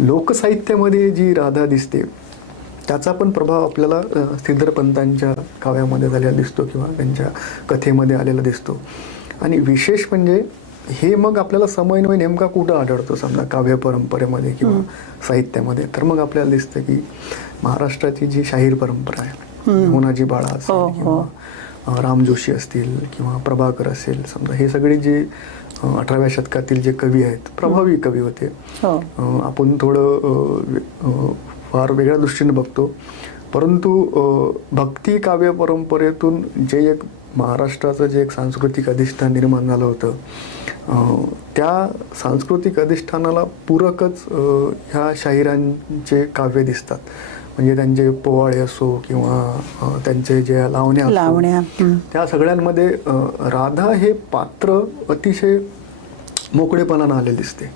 लोकसाहित्यामध्ये जी राधा दिसते त्याचा पण प्रभाव आपल्याला श्रीधरपंतांच्या काव्यामध्ये झालेला दिसतो किंवा त्यांच्या कथेमध्ये आलेला दिसतो. आणि विशेष म्हणजे हे मग आपल्याला समन्वय नेमका कुठं आढळतो समजा काव्य परंपरेमध्ये किंवा साहित्यामध्ये, तर मग आपल्याला दिसतं की महाराष्ट्राची जी शाहीर परंपरा आहे, होनाजी बाळा असेल किंवा राम जोशी असतील किंवा प्रभाकर असेल, समजा हे सगळे जे 18व्या शतकातील जे कवी आहेत, प्रभावी कवी होते. आपण थोडं फार वेगळ्या दृष्टीने बघतो, परंतु भक्ती काव्य परंपरेतून जे एक महाराष्ट्राचं जे एक सांस्कृतिक अधिष्ठान निर्माण झालं होतं, त्या सांस्कृतिक अधिष्ठानाला पूरकच ह्या शाहिरांचे काव्य दिसतात. म्हणजे त्यांचे पोवाडे असो किंवा त्यांचे जे लावण्या त्या सगळ्यांमध्ये राधा हे पात्र अतिशय मोकळेपणानं आलेले दिसते.